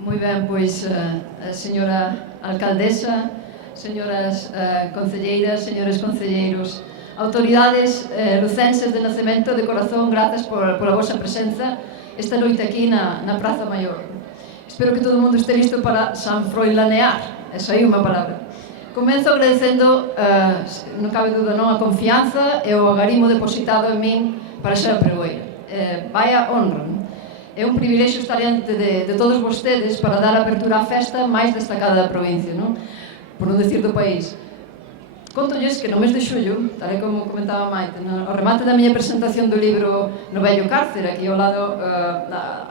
Moi ben, pois, señora alcaldesa, señoras concelleiras, señores concelleiros, autoridades lucenses de nacemento, de corazón, grazas pola vosa presenza esta noite aquí na Praza Maior. Espero que todo o mundo este listo para sanfroilanear, esa é unha palabra. Comenzo agradecendo, non cabe dúda non, a confianza e o agarimo depositado en min para ser a pregoeira. Vaya honra, non? É un privilexio estar diante de todos vostedes para dar apertura á festa máis destacada da provincia, non? Por non decir do país. Contolles que no mes de xullo, tal como comentaba Maite, ao remate da miña presentación do libro No vello cárcer, aquí ao lado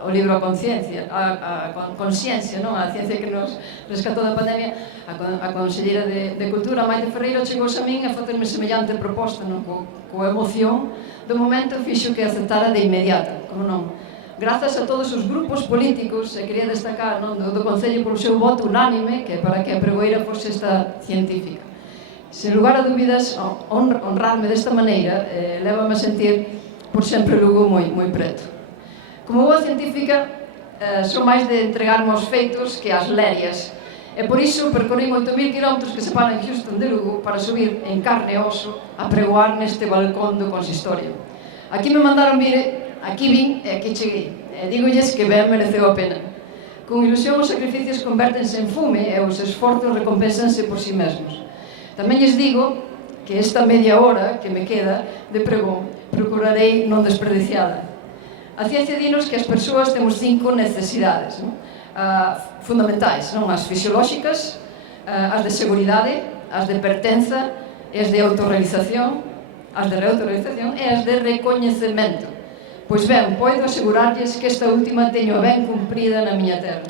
o libro A Conciencia, a Consciencia, non? A ciencia que nos rescatou da pandemia, a conselleira de Cultura, Maite Ferreiro, chegouse a min a facerme semellante proposta, non? Coa emoción do momento fixo que aceptara de inmediato, como non? Grazas a todos os grupos políticos, e quería destacar do Concello polo seu voto unánime, que para que a pregoeira fose esta científica. Sen lugar a dúbidas, honrarme desta maneira lévame a sentir por sempre Lugo moi preto. Como boa científica, sou máis de entregarme aos feitos que ás lerias, e por iso percorri 8.000 km que separan Houston de Lugo para subir en carne e oso a pregoar neste balcón do consistorio. Aquí me mandaron vir, aquí vin e aquí cheguei. Dígolles que ben mereceu a pena. Con ilusión os sacrificios convértense en fume e os esforzos recompensanse por si mesmos. Tamén lles digo que esta media hora que me queda de pregón procurarei non desperdiciada. A ciencia dinos que as persoas temos 5 necesidades fundamentais, non? As fisiolóxicas, as de seguridade, as de pertenza, as de autorrealización, as de reautorrealización e as de recoñecemento. Pois ben, podo asegurarlles que esta última teño a ben cumprida na miña terra.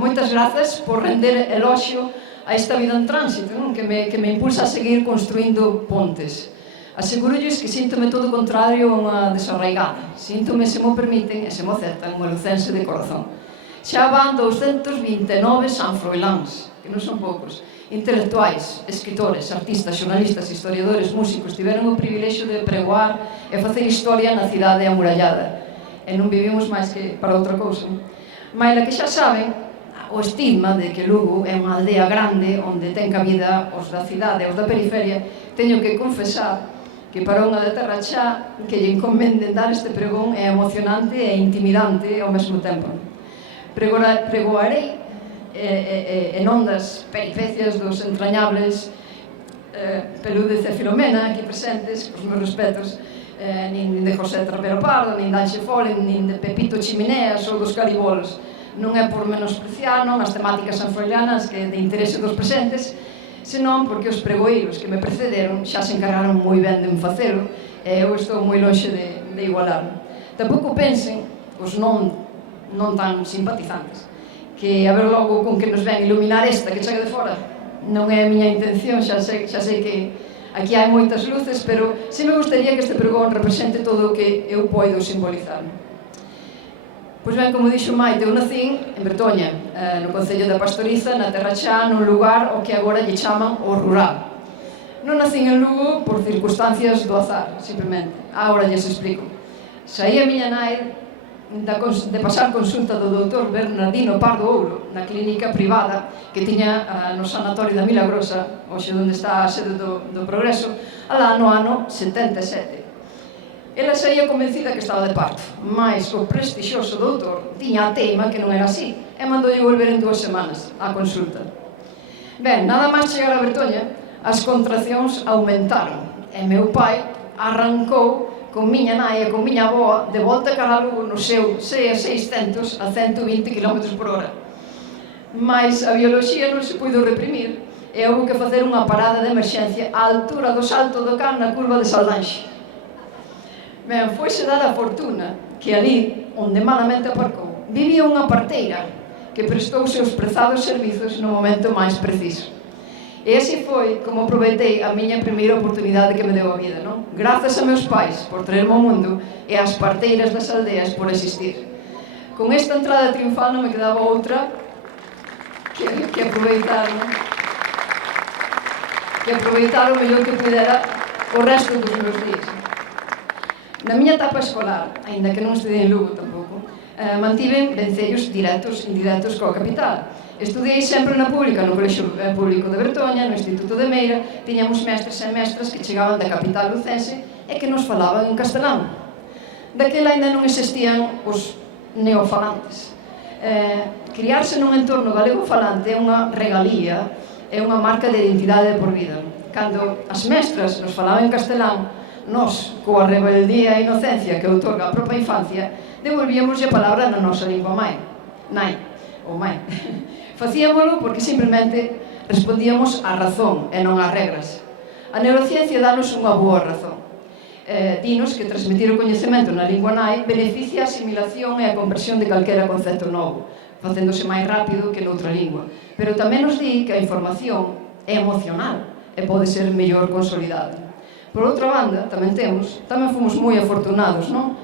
Moitas grazas por render eloxio a esta vida en tránsito, non? Que me impulsa a seguir construindo pontes. Asegurolles que síntome todo o contrario a unha desarraigada. Síntome, se mo permiten, e se mo aceptan, unha lucense de corazón. Xa van 229 sanfroiláns, que non son poucos. Intelectuais, escritores, artistas, xornalistas, historiadores, músicos tiveron o privilexio de pregoar e facer historia na cidade amurallada. E non vivimos máis que para outra cousa. Maila que xa saben, o estigma de que Lugo é unha aldea grande onde ten cabida os da cidade e os da periferia, teño que confesar que para unha de terra xa que lle encomenden dar este pregón é emocionante e intimidante ao mesmo tempo. Pregoarei en ondas perifecias dos entrañables Pelúdez e Filomena aquí presentes, os meus respetos, nin de José Trapero Pardo, nin de Anxe Fole, nin de Pepito Chimineas ou dos Caribolos. Non é por menospreciar as temáticas sanfroilanas que de interese dos presentes, senón porque os pregoeiros que me precederon xa se encargaron moi ben de facelo e eu estou moi lonxe de igualarme. Tampouco pensen, os non tan simpatizantes, que a ver logo con que nos ven iluminar esta que chega de fora. Non é a miña intención, xa sei que aquí hai moitas luces, pero si me gustaría que este pregón represente todo o que eu poido simbolizar. Pois ben, como dixo Maite, eu nacín en Bertoña, no Concello da Pastoriza, na Terra Chá, nun lugar ao que agora lle chaman o rural. Non nacín en Lugo por circunstancias do azar, simplemente. Agora lles explico. Saí a miña nai de pasar consulta do doutor Bernardino Pardo Ouro na clínica privada que tiña no Sanatorio da Milagrosa, hoxe onde está a sede do Progreso, alá no ano 77. Ela saía convencida que estaba de parto, mas o prestixioso doutor tiña a teima que non era así e mandoulle volver en 2 semanas á consulta. Ben, nada máis chegar a Bertoña, as contraccións aumentaron e meu pai arrancou con miña nai e con miña avoa de volta cara a Lugo no seu SEA 600 a 120 km por hora. Mas a bioloxía non se puido reprimir e houve que facer unha parada de emerxencia á altura do Salto do Can na curva de Saldanxe. Ben, foise dar a fortuna que ali, onde malamente aparcou, vivía unha parteira que prestou seus prezados servizos no momento máis preciso. E así foi como aproveitei a miña primeira oportunidade que me deu a vida, non? Grazas a meus pais por traerme ao mundo e ás parteiras das aldeas por existir. Con esta entrada triunfal non me quedaba outra que aproveitar, non? Que aproveitar o mellor que pudera o resto dos meus días. Na miña etapa escolar, aínda que non estudei en Lugo tampouco, mantiven vencellos directos e indirectos coa capital. Estudei sempre na pública, no Colexio Público de Bertoña, no Instituto de Meira, tiñamos mestres e mestras que chegaban da capital lucense e que nos falaban en castelán. Daquela ainda non existían os neofalantes. Criarse nun entorno galego-falante é unha regalía, é unha marca de identidade de por vida. Cando as mestras nos falaban en castelán, nós, coa rebeldía e inocencia que outorga a propia infancia, devolvíamos a palabra na nosa lingua nai, ou mai. Facíamolo porque simplemente respondíamos á razón e non ás regras. A neurociencia danos unha boa razón. Dinos que transmitir o coñecemento na lingua nai beneficia a asimilación e a conversión de calquera concepto novo, facéndose máis rápido que noutra lingua. Pero tamén nos di que a información é emocional e pode ser mellor consolidada. Por outra banda, tamén fomos moi afortunados, non?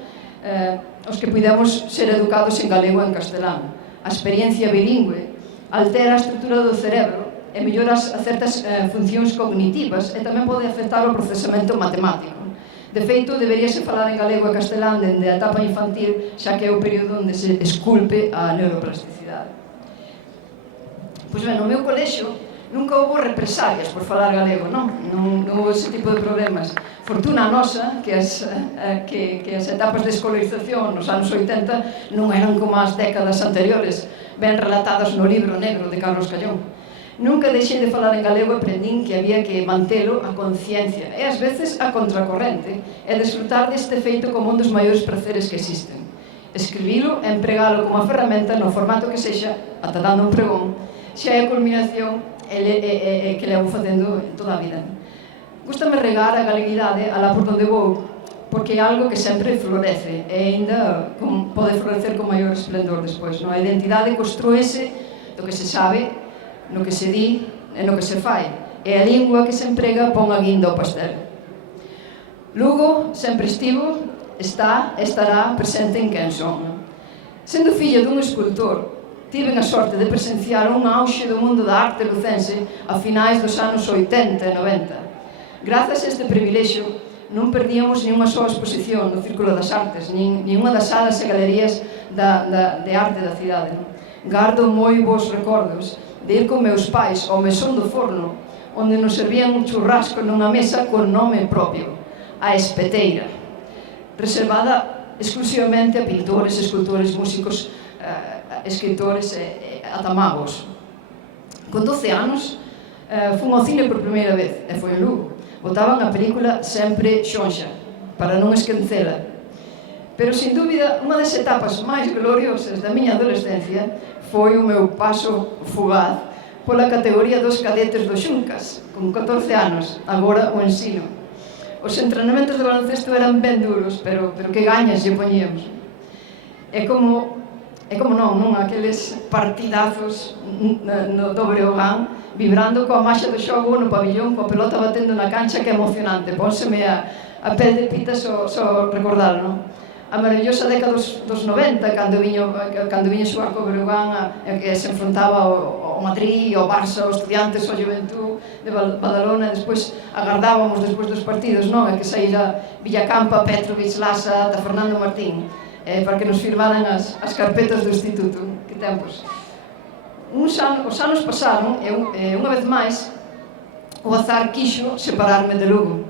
Os que pudemos ser educados en galego e en castelán. A experiencia bilingüe altera a estrutura do cerebro e mellora certas funcións cognitivas e tamén pode afectar o procesamento matemático. De feito, deberíase falar en galego e castelán dende a etapa infantil, xa que é o período onde se esculpe a neuroplasticidade. Pois ben, no meu colexio nunca houve represalias por falar galego, non houve ese tipo de problemas. Fortuna nosa que as etapas de escolarización nos anos 80 non eran como as décadas anteriores, ben relatadas no libro negro de Carlos Callón. Nunca deixei de falar en galego e aprendín que había que mantelo a conciencia e ás veces a contracorrente e desfrutar deste feito como un dos maiores praceres que existen. Escribilo e empregalo como a ferramenta no formato que sexa, ata dando un pregón, xa é a culminación que levo facendo toda a vida. Gústame regar a galeguidade alá por donde vou, porque é algo que sempre florece e ainda pode florecer con maior esplendor despois. A identidade construíse do que se sabe, no que se di e no que se fai. E a lingua que se emprega pon a guinda ao pastel. Lugo sempre estivo, está e estará presente en quen son. Sendo filla dun escultor, tiven a sorte de presenciar un auxe do mundo da arte lucense a finais dos anos 80 e 90. Grazas a este privilexio, non perdíamos nin unha soa exposición no Círculo das Artes, nin unha das salas e galerías de arte da cidade. Gardo moi bons recordos de ir con meus pais ao mesón do forno, onde nos servían un churrasco nunha mesa con nome propio, a Espeteira, reservada exclusivamente a pintores, escultores, músicos, escritores e ata magos. Con 12 anos, fun ao cine por primeira vez, e foi en Lugo. Botaban a película Sempre Xonxa, para non esquecela. Pero, sin dúbida, unha das etapas máis gloriosas da miña adolescencia foi o meu paso fugaz pola categoría dos cadetes do Xuncas, con 14 anos, agora o ensino. Os entrenamentos de baloncesto eran ben duros, pero que gañas lle poñíamos. É como non, aqueles partidazos do Breogán, vibrando coa marcha do xogo no pabillón, coa pelota batendo na cancha, que é emocionante. Pónseme a pel de pita só recordalo, non? A maravillosa década dos 90, cando viña xogar co Breogán, que se enfrontaba ao Madrid, ao Barça, aos Estudiantes, ao Juventud de Badalona, e despois agardábamos despois dos partidos, non? E que saíra Villacampa, Petrovic, Lasa, da Fernando Martín, para que nos firmaran as carpetas do instituto. Que tempos. Os anos pasaron e unha vez máis o azar quixo separarme de Lugo.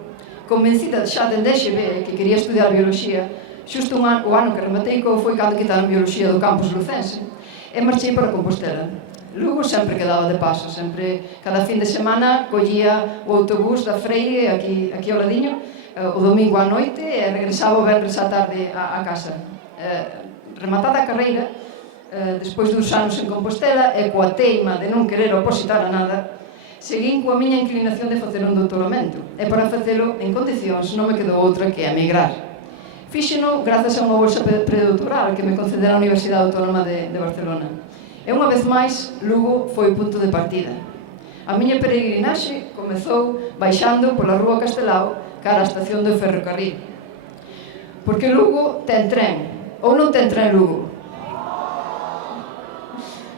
Convencida xa dende EXB que quería estudiar bioloxía, xusto o ano que rematei foi cando quitaron bioloxía do campus lucense e marchei para Compostela. Lugo sempre quedaba de paso, cada fin de semana collía o autobús da Freire aquí ao ladiño, o domingo á noite, e regresaba o venres á tarde á casa. Rematada a carreira, despois duns anos en Compostela e coa teima de non querer opositar a nada, seguín coa miña inclinación de facer un doutoramento, e para facelo en condicións non me quedou outra que emigrar. Fíxeno grazas a unha bolsa predoctoral que me concedera a Universidade Autónoma de Barcelona. E unha vez máis, Lugo foi o punto de partida. A miña peregrinaxe comezou baixando pola rúa Castelao cara á estación do ferrocarril. Porque Lugo ten tren, ou non ten tren Lugo?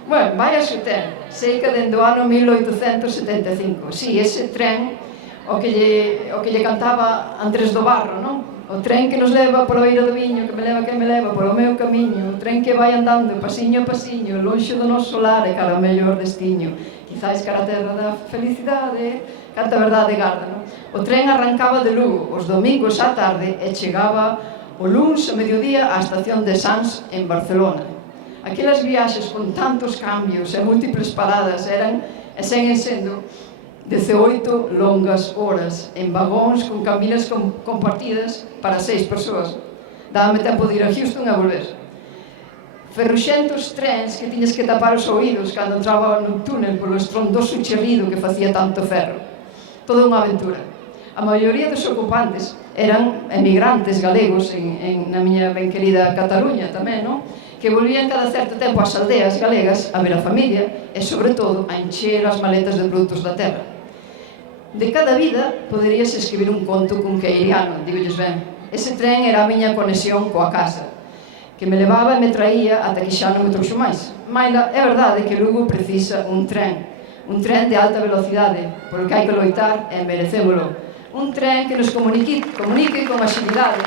Bueno, vaya se ten, sei que dende o ano 1875. Si, ese tren o que lle cantaba Andrés do Barro, non? O O tren que nos leva pola beira do viño, que me leva polo meu camiño, o tren que vai andando pasiño a pasiño, lonxe do noso lar e cara ao mellor destiño. Quizais cara a terra da felicidade, canta verdade garda, non? O tren arrancaba de Lugo os domingos á tarde e chegaba o luns a mediodía á estación de Sants en Barcelona. Aquelas viaxes con tantos cambios e múltiples paradas eran e seguen sendo 18 longas horas en vagóns con cabinas compartidas para 6 persoas. Dábame tempo de ir a Houston e volver. Ferruxentos trens que tiñas que tapar os oídos cando entraba no túnel polo estrondoso chirrido que facía tanto ferro. Toda unha aventura. A maioría dos ocupantes eran emigrantes galegos na miña ben querida Cataluña tamén, non? Que volvían cada certo tempo ás aldeas galegas a ver a familia e, sobre todo, a encher as maletas de produtos da terra. De cada vida poderíase escribir un conto cunqueiriano, digolles ben. Ese tren era a miña conexión coa casa, que me levaba e me traía ata que xa non me trouxo máis. Maila, é verdade que Lugo precisa un tren de alta velocidade, polo que hai que loitar e merecémolo. Un tren que nos comunique con axilidade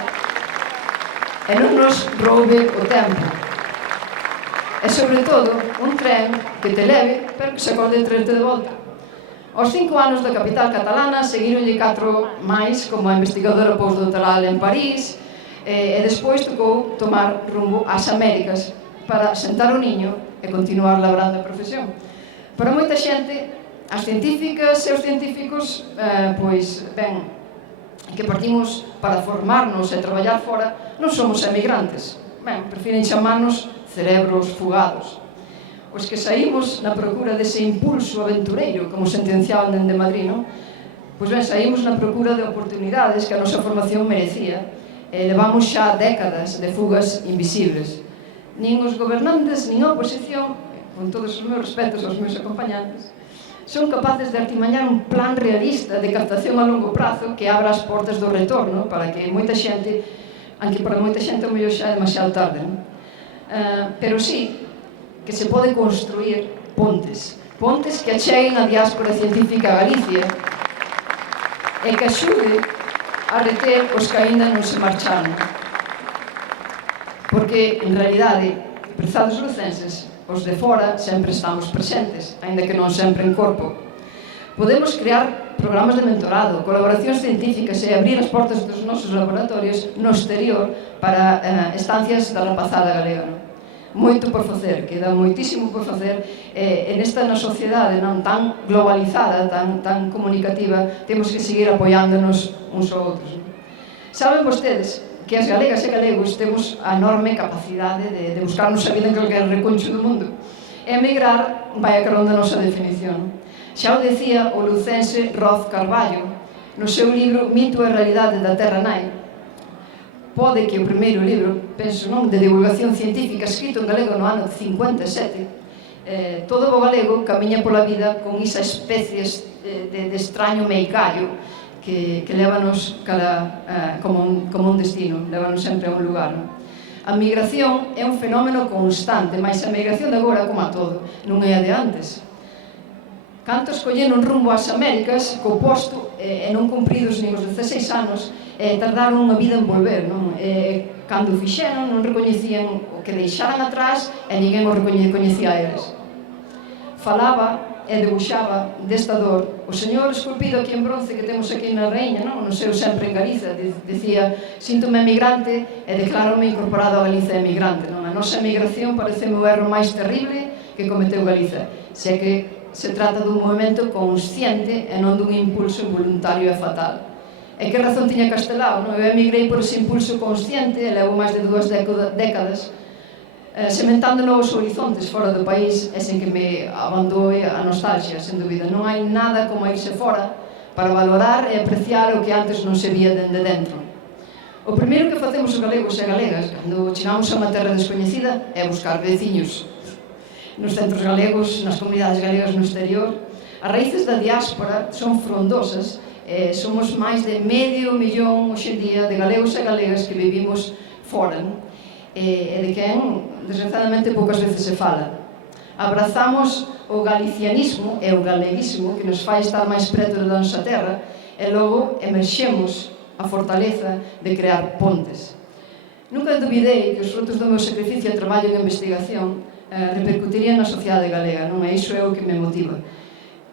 e non nos roube o tempo. E, sobre todo, un tren que te leve, pero que se acorde de traerte de volta. Aos 5 anos da capital catalana seguironlle 4 máis como a investigadora postdoctoral en París e despois tocou tomar rumbo ás Américas para sentar o niño e continuar labrando a profesión. Para moita xente, as científicas e os científicos, pois, ben, que partimos para formarnos e traballar fora, non somos emigrantes. Ben, prefiren chamarnos cerebros fugados. Os que saímos na procura dese impulso aventureiro, como sentenciaban dende Madrid, non? Pois ben, saímos na procura de oportunidades que a nosa formación merecía e levamos xa décadas de fugas invisibles. Nin os gobernantes, nin a oposición, con todos os meus respetos aos meus acompañantes, son capaces de artimañar un plan realista de captación a longo prazo que abra as portas do retorno para que moita xente, aunque para moita xente o mellor xa é demasiado tarde, non? Pero sí, que se pode construir pontes que acheguen a diáspora científica a Galicia e que axude a reter os que aínda non se marcharon. Porque, en realidade, prezados lucenses, os de fora sempre estamos presentes, aínda que non sempre en corpo. Podemos crear programas de mentorado, colaboracións científicas e abrir as portas dos nosos laboratorios no exterior para estancias da rapazada galega, non? Moito por facer, queda moitísimo por facer e nesta na sociedade non tan globalizada, tan comunicativa, temos que seguir apoiándonos uns aos outros. Saben vostedes que as galegas e galegos temos a enorme capacidade de buscarnos a vida en calquer recuncho do mundo. E emigrar vai a carón da nosa definición. Xa o decía o lucense Roz Carballo no seu libro Mito e Realidade da Terra Nai. Pode que o primeiro libro, penso non, de divulgación científica escrito en galego no ano 57, todo o galego camiña pola vida con esa especie de extraño meicaio que levanos como un destino, levanos sempre a un lugar. A migración é un fenómeno constante, mas a migración de agora, como a todo, non é a de antes. Cantos colleron rumbo ás Américas co posto e non cumpridos nin os 16 anos tardaron unha vida en volver, non? Cando o fixeron non recoñecían o que deixaran atrás e ninguén o recoñecía a eles. Falaba e debuxaba desta dor o señor esculpido aquí en bronce que temos aquí na Raíña, non? No seu sempre en Galiza, dicía: síntome emigrante e declárome incorporado a Galiza emigrante, non? A nosa emigración pareceme o erro máis terrible que cometeu Galiza, se que se trata dun movimento consciente e non dun impulso involuntario e fatal. E que razón tiña Castelao, non? Eu emigrei por ese impulso consciente e levo máis de 2 décadas sementando novos horizontes fora do país e sen que me abandoe a nostalgia, sen dúbida. Non hai nada como irse fora para valorar e apreciar o que antes non se vía dende dentro. O primeiro que facemos os galegos e galegas cando chegamos a unha terra descoñecida é buscar veciños. Nos centros galegos, nas comunidades galegas no exterior, as raíces da diáspora son frondosas. Somos máis de 500.000 hoxe en día de galegos e galegas que vivimos fora, e de quen, desgraciadamente, poucas veces se fala. Abrazamos o galicianismo e o galeguismo que nos fai estar máis preto da nosa terra e logo emerxemos a fortaleza de crear pontes. Nunca dubidei que os frutos do meu sacrificio e traballo en investigación repercutirían na sociedade galega, non? E iso é o que me motiva.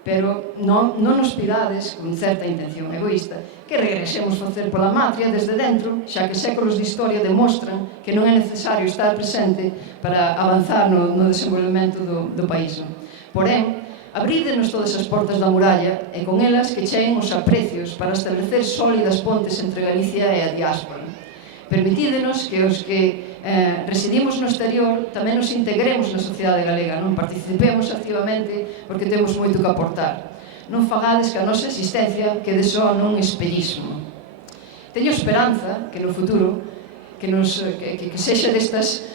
Pero non nos pidades, con certa intención egoísta, que regresemos facer pola matria desde dentro, xa que séculos de historia demostran que non é necesario estar presente para avanzar no desenvolvemento do país. Porén, abrídenos todas as portas da muralla e con elas que cheguen os aprecios para establecer sólidas pontes entre Galicia e a diáspora. Permitídenos que os que residimos no exterior tamén nos integremos na sociedade galega, non participemos activamente porque temos moito que aportar. Non fagades que a nosa existencia quede só nun espellismo. Teño esperanza que no futuro que sexa destas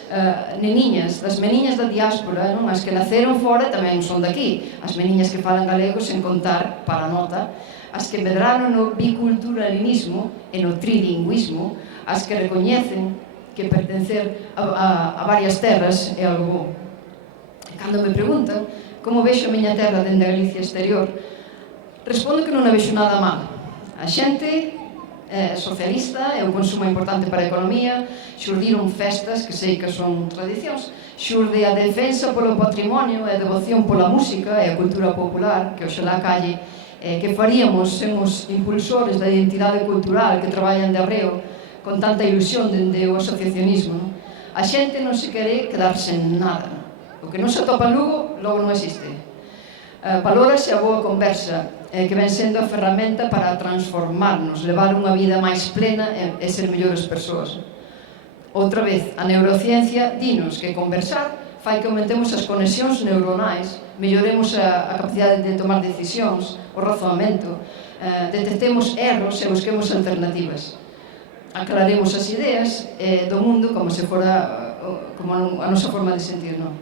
neniñas, das meniñas da diáspora, non? As que naceron fora tamén son daqui, as meniñas que falan galego sen contar para a nota, as que medraron no biculturalismo e no trilingüismo, as que recoñecen que pertencer a varias terras é algo bom. Cando me preguntan como vexo a miña terra dende a Galicia exterior, respondo que non a vexo nada mal. A xente é socialista, é un consumo importante para a economía, xurdiron festas que sei que son tradicións, xurde a defensa polo patrimonio e a devoción pola música e a cultura popular, que oxalá calle, que faríamos sen os impulsores da identidade cultural que traballan de arreo con tanta ilusión dende o asociacionismo. A xente non se quere quedarse en nada. O que non se atopa en Lugo, logo non existe. Valórase a boa conversa, que ven sendo a ferramenta para transformarnos, levar unha vida máis plena e ser mellores persoas. Outra vez, a neurociencia dinos que conversar fai que aumentemos as conexións neuronais, melloremos a capacidade de tomar decisións, o razoamento, detectemos erros e busquemos alternativas. Aclaremos as ideas do mundo como se fora como a nosa forma de sentir, non?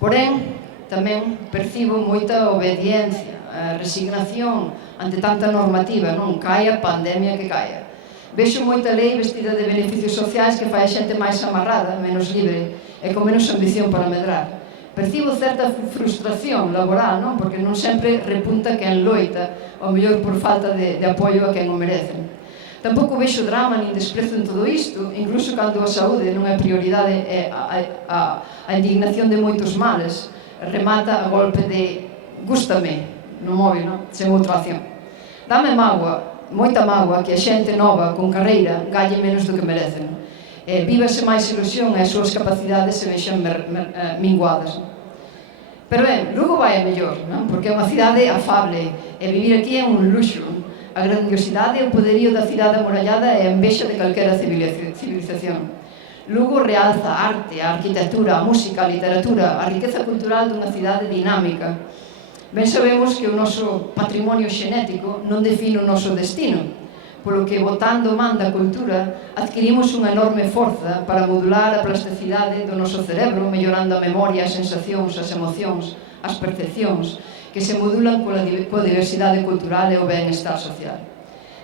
Porén, tamén percibo moita obediencia, resignación ante tanta normativa, non? Caia pandemia que caia. Vexo moita lei vestida de beneficios sociais que fai a xente máis amarrada, menos libre e con menos ambición para medrar. Percibo certa frustración laboral, non? Porque non sempre repunta quen loita, ou mellor por falta de apoio a quen o merece. Tampouco vexo drama nin desprezo en todo isto, incluso cando a saúde non é prioridade e a indignación de moitos males remata a golpe de gústame no móvil, non? Sen outra acción. Dame mágoa, moita mágoa, que a xente nova con carreira galle menos do que merecen. Vívase máis ilusión e as súas capacidades se vexan minguadas. Pero Lugo vai a mellor, non? Porque é unha cidade afable e vivir aquí é un luxo. A grandiosidade e o poderío da cidade amurallada é a envexa de calquera civilización. Lugo realza a arte, a arquitectura, a música, a literatura, a riqueza cultural dunha cidade dinámica. Ben sabemos que o noso patrimonio xenético non define o noso destino, polo que, botando man da cultura, adquirimos unha enorme forza para modular a plasticidade do noso cerebro, mellorando a memoria, as sensacións, as emocións, as percepcións, que se modulan coa diversidade cultural e o ben-estar social.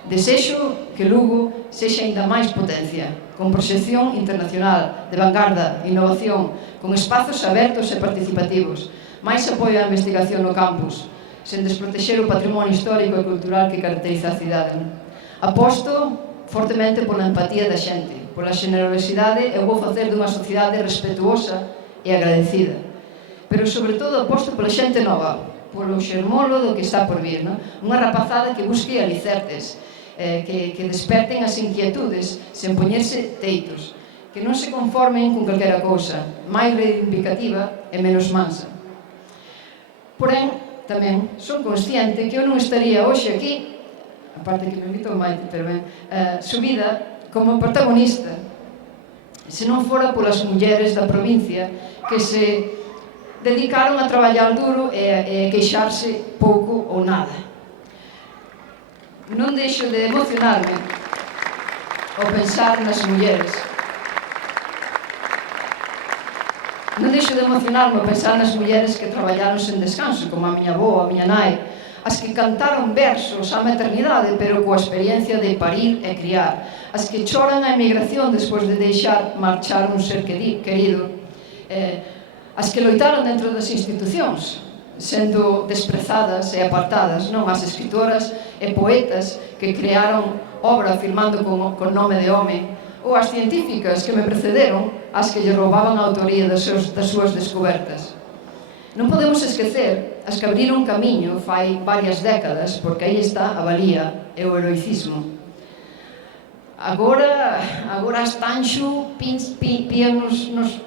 Desexo que Lugo sexa aínda máis potencia, con proxección internacional, de vanguarda, innovación, con espazos abertos e participativos, máis apoio á investigación no campus, sen desprotexer o patrimonio histórico e cultural que caracteriza a cidade. Aposto fortemente pola empatía da xente, pola xenerosidade e o vou facer dunha sociedade respetuosa e agradecida. Pero, sobre todo, aposto pola xente nova, polo xermolo do que está por vir, non? Unha rapazada que busque alicertes, que desperten as inquietudes sen poñerse teitos, que non se conformen con calquera cousa, máis reivindicativa e menos mansa. Porén, tamén son consciente que eu non estaría hoxe aquí, aparte que me invito o Maite, pero ben, subida como protagonista, se non fora polas mulleres da provincia que se dedicaron a traballar duro e queixarse pouco ou nada. Non deixo de emocionarme ao pensar nas mulleres. Non deixo de emocionarme ao pensar nas mulleres que traballaron sen descanso, como a miña avó, a miña nai, as que cantaron versos á maternidade, pero coa experiencia de parir e criar, as que choran a emigración despois de deixar marchar un ser querido, as que loitaron dentro das institucións, sendo desprezadas e apartadas, non? As escritoras e poetas que crearon obra firmando con nome de home, ou as científicas que me precederon, as que lle roubaban a autoría das súas descobertas. Non podemos esquecer as que abriron camiño fai varias décadas, porque aí está a valía e o heroicismo. Agora as Tanxo pían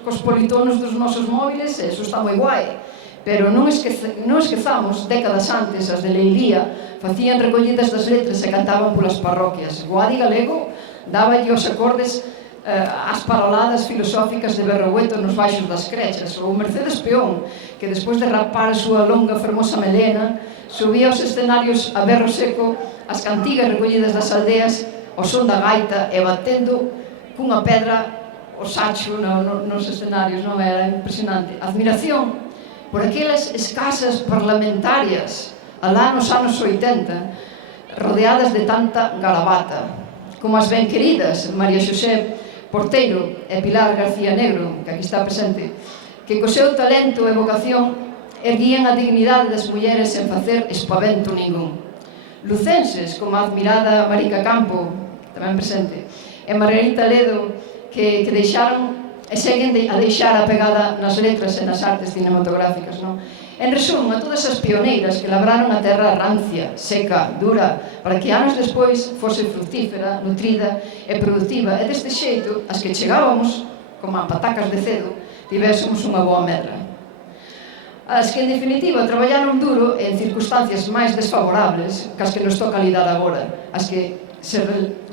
cos politonos dos nosos móviles, e iso está moi guai. Pero non esquezamos, décadas antes, as de Leiría facían recollidas das letras e cantaban polas parroquias. Guadi Galego dáballe os acordes as paroladas filosóficas de Berrogueto nos baixos das crechas, ou Mercedes Peón, que despois de rapar a súa longa fermosa melena, subía aos escenarios a berro seco as cantigas recollidas das aldeas ao son da gaita e batendo cunha pedra o sacho nos escenarios, non? Era impresionante. Admiración por aquelas escasas parlamentarias alá nos anos 80, rodeadas de tanta garabata, como as ben queridas María Xosé Porteiro e Pilar García Negro, que aquí está presente, que co seu talento e vocación erguían a dignidade das mulleres sen facer espavento ningún. Lucenses, como a admirada Marica Campo, tamén presente, e Margarita Ledo, que deixaron e seguen a deixar a pegada nas letras e nas artes cinematográficas, non? En resumo, a todas as pioneiras que labraron a terra rancia, seca, dura, para que anos despois fose fructífera, nutrida e productiva, e deste xeito, as que chegábamos, como a patacas de cedo, tivésemos unha boa medra. As que, en definitiva, traballaron duro en circunstancias máis desfavorables que as que nos toca lidar agora, as que se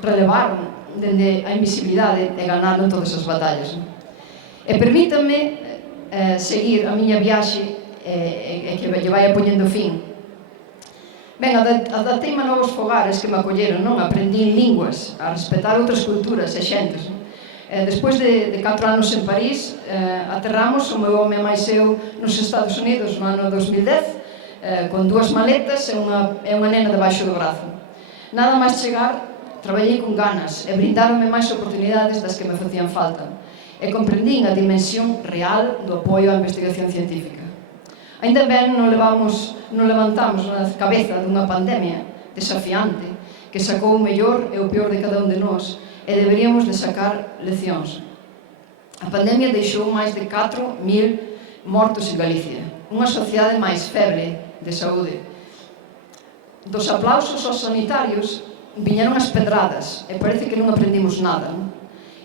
relevaron dende a invisibilidade e ganaron todas as batallas. E permítanme seguir a miña viaxe e que lle vai poñendo fin. Ben, adapteime a novos fogares que me acolleron, non? Aprendín linguas, a respetar outras culturas e xentes. Despois de 4 anos en París, aterramos, o meu home máis eu, nos Estados Unidos no ano 2010, con 2 maletas e unha nena debaixo do brazo. Nada máis chegar, traballei con ganas e brindáronme máis oportunidades das que me facían falta. E comprendín a dimensión real do apoio á investigación científica. Ainda ben non levantamos na cabeza dunha pandemia desafiante que sacou o mellor e o peor de cada un de nós e deberíamos de sacar leccións. A pandemia deixou máis de 4.000 mortos en Galicia, unha sociedade máis feble de saúde. Dos aplausos aos sanitarios viñeron as pedradas e parece que non aprendimos nada.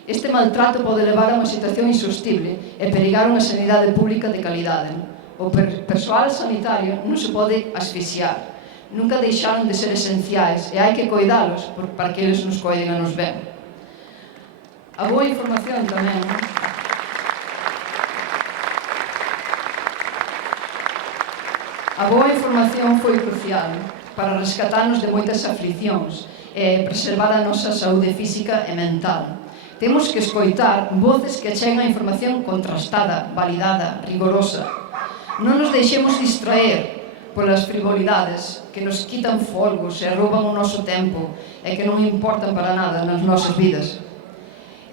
Este maltrato pode levar a unha situación insostible e perigar unha sanidade pública de calidade. O persoal sanitario non se pode asfixiar. Nunca deixaron de ser esenciais e hai que coidalos para que eles nos coiden a nos ben. A boa información tamén, non? A boa información foi crucial para rescatarnos de moitas aflicións e preservar a nosa saúde física e mental. Temos que escoitar voces que achegan a información contrastada, validada, rigorosa. Non nos deixemos distraer polas frivolidades que nos quitan folgos e rouban o noso tempo e que non importan para nada nas nosas vidas.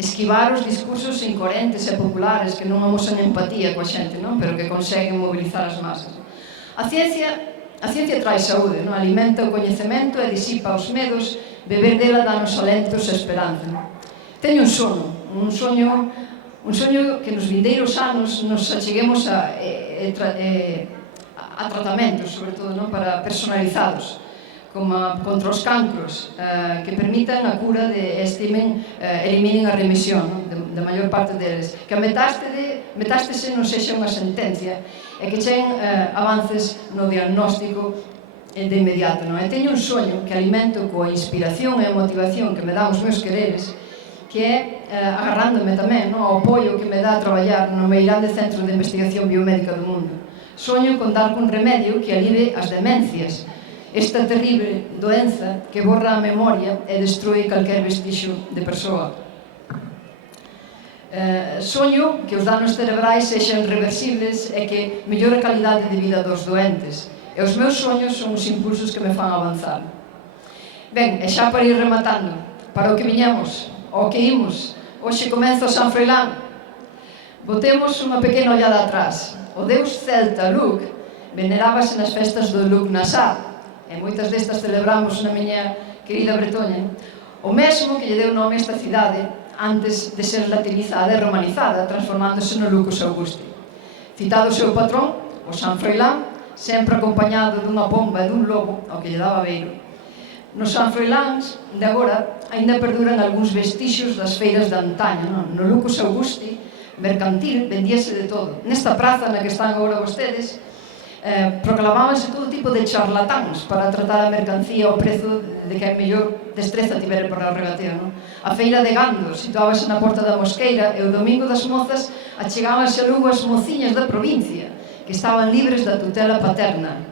Esquivar os discursos incoherentes e populares que non amosan empatía coa xente, non? Pero que conseguen mobilizar as masas. A ciencia trae saúde, non? Alimenta o coñecemento e disipa os medos, beber dela danos alentos e esperanza. Teño un soño que nos vindeiros anos nos acheguemos a tratamentos, sobre todo, non? Para personalizados, como contra os cancros, que permitan a cura e eliminen a remisión, non? Da maior parte deles. Que a metástase non sexa unha sentencia e que cheguen avances no diagnóstico de inmediato, non? E teño un soño que alimento coa inspiración e a motivación que me dan os meus quereres, que é agarrándome tamén ao apoio que me dá a traballar no meirande centro de investigación biomédica do mundo. Soño con dar cun remedio que alive as demencias, esta terrible doenza que borra a memoria e destrui calquer vestixo de persoa. Soño que os danos cerebrais sexan reversibles e que mellore a calidade de vida dos doentes. E os meus soños son os impulsos que me fan avanzar. Ben, e xa para ir rematando, para o que viñamos, ao que imos, hoxe comeza o San Froilán. Botemos unha pequena ollada atrás. O deus celta Lugh venerábase nas festas do Luc Nassar, e moitas destas celebramos na miña querida Bretoña. O mesmo que lle deu nome a esta cidade antes de ser latinizada e romanizada, transformándose no Lucus Augusti. Citado o seu patrón, o San Froilán, sempre acompañado dunha pomba e dun lobo, ao que lle daba beiro. Nos San Froiláns de agora aínda perduran algúns vestixios das feiras de antaño, non? No Lucus Augusti mercantil vendíase de todo. Nesta praza na que están agora vostedes, proclamábanse todo tipo de charlatáns para tratar a mercancía ao prezo de que a mellor destreza tivera para o regateo, non? A feira de Gando situábase na Porta da Mosqueira e o Domingo das Mozas achegábanse a Lugo as mociñas da provincia, que estaban libres da tutela paterna,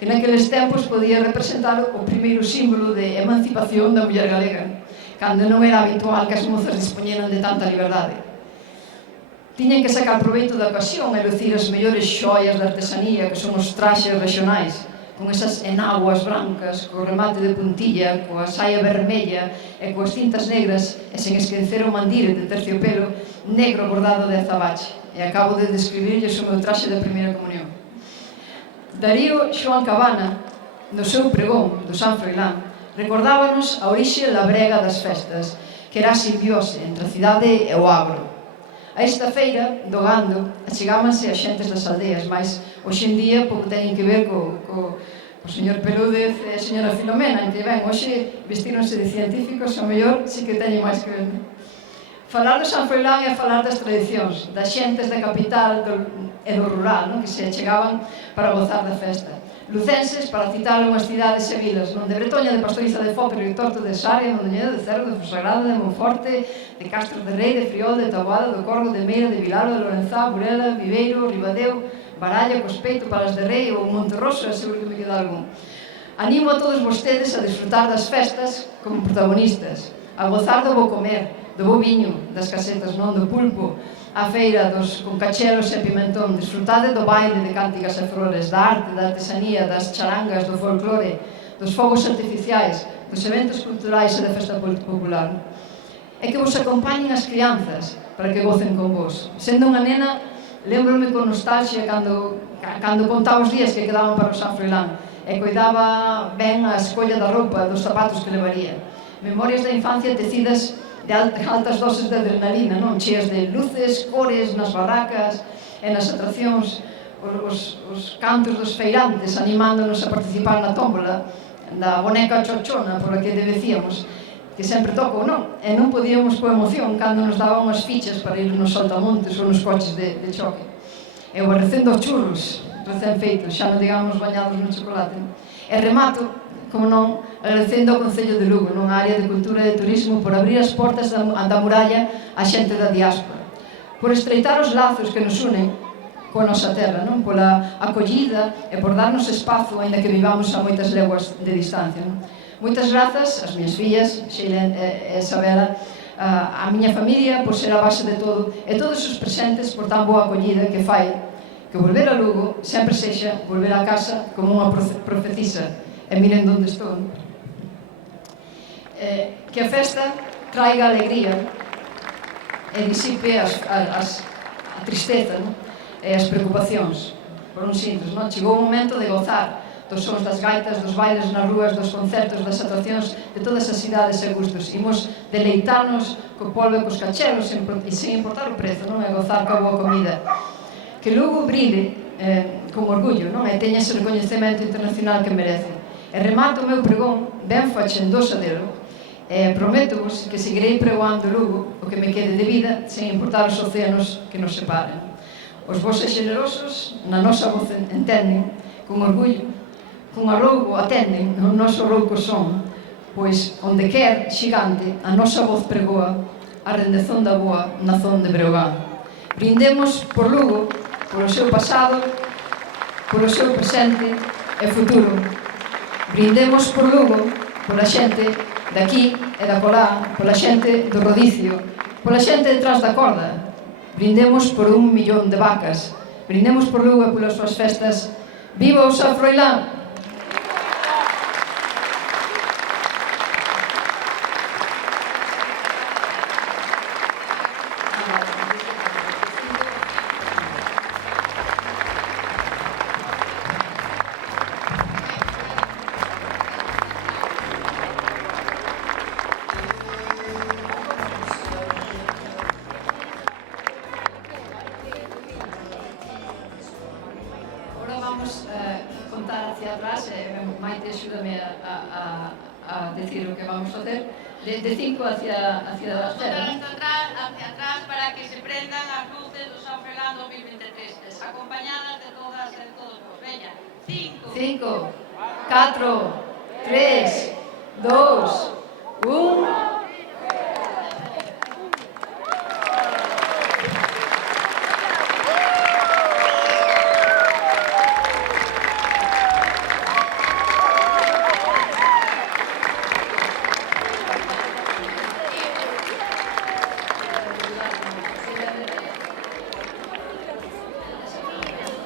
que naqueles tempos podía representar o primeiro símbolo de emancipación da muller galega, cando non era habitual que as mozas dispoñeran de tanta liberdade. Tiñen que sacar proveito da ocasión e lucir as mellores xoias de artesanía, que son os traxes regionais, con esas enaguas brancas, co remate de puntilla, coa saia vermella e coas cintas negras, e sen esquecer o mandil de terciopelo negro bordado de azabache. E acabo de describirlles o meu traxe de primeira comunión. Darío Xoán Cabana, no seu pregón do San Froilán, recordábanos a orixe labrega das festas, que era a simbiose entre a cidade e o agro. A esta feira do Gando achegábanse as xentes das aldeas, mas hoxe en día pouco teñen que ver co señor Pelúdez e a señora Filomena, en que ben, hoxe vestíronse de científicos, ao mellor sí que teñen máis que ver. Falar do San Froilán é falar das tradicións, das xentes da capital e do rural, que se achegaban para gozar da festa. Lucenses, para citar unhas cidades e vilas, non de Bretoña, de Pastoriza de Fó, pero de Torto de Sare, Mondoñedo de Cerro, de Fonsagrada, de Monforte, de Castro de Rei, de Friol, de Taboada, do Corgo, de Meira, de Vilaro, de Lorenzá, Burela, Viveiro, Ribadeo, Baralla, Cospeito, Palas de Rei ou Monterroso, seguro que me queda algún. Animo a todos vostedes a disfrutar das festas como protagonistas, a gozar do bo comer, do bo viño, das casetas, non do pulpo, a feira dos con cachelos e pimentón, disfrutade do baile de cánticas e flores, da arte, da artesanía, das charangas, do folclore, dos fogos artificiais, dos eventos culturais e da festa popular. E que vos acompañen as crianzas para que gocen con vos. Sendo unha nena, lembro-me con nostalgia cando contaba os días que quedaban para o San Froilán e coidaba ben a escolla da roupa, dos zapatos que levaría. Memorias da infancia tecidas de altas doses de adrenalina, non? Cheas de luces, cores nas barracas e nas atraccións, os cantos dos feirantes animándonos a participar na tómbola da boneca chochona pola que decíamos que sempre toco, non? E non podíamos coa emoción cando nos daban unhas fichas para ir nos saltamontes ou nos coches de choque. E o recendo os churros recén feitos, xa non digamos bañados no chocolate. E remato, como non, agradecendo ao Concello de Lugo, nunha área de cultura e de turismo, por abrir as portas da muralla á xente da diáspora, por estreitar os lazos que nos unen coa nosa terra, non? Pola acollida e por darnos espazo, aínda que vivamos a moitas leguas de distancia, non? Moitas grazas ás miñas fillas, Sheila e Isabela, a miña familia por ser a base de todo, e todos os presentes por tan boa acollida que fai que volver a Lugo sempre sexa volver a casa como unha profecisa. E miren onde estou. Que a festa traiga alegría e disipe a tristeza, e as preocupacións por uns simples. Chegou o momento de gozar dos sons das gaitas, dos bailes nas rúas, dos concertos, das atraccións de todas as cidades e gustos. Imos deleitarnos co polvo e cos cachelos e sen importar o prezo, e gozar coa boa comida. Que Lugo brile con orgullo, e teña ese recoñecemento internacional que merece. E remato o meu pregón ben fachendosa delo, e prometo-vos que seguirei pregoando Lugo o que me quede de vida sen importar os océanos que nos separen. Os voces xenerosos na nosa voz entenden, con orgullo, con arroubo atenden o noso rouco son, pois onde quer, xigante, a nosa voz pregoa a rendezón da boa nazón de Breogán. Brindemos por Lugo, polo seu pasado, polo seu presente e futuro. Brindemos por Lugo, pola xente daqui e da colá, pola xente do rodicio, pola xente detrás da corda. Brindemos por 1 millón de vacas. Brindemos por Lugo e polas súas festas. Viva o San Froilán! vamos contar hacia atrás, Maite, axúdame a decir o que vamos facer, de 5 hacia 0. Hacia atrás para que se prendan as luces do San Fernando 2023, acompañadas de todas e de todos vos. Veña, 5, 5, 4, 3, 2,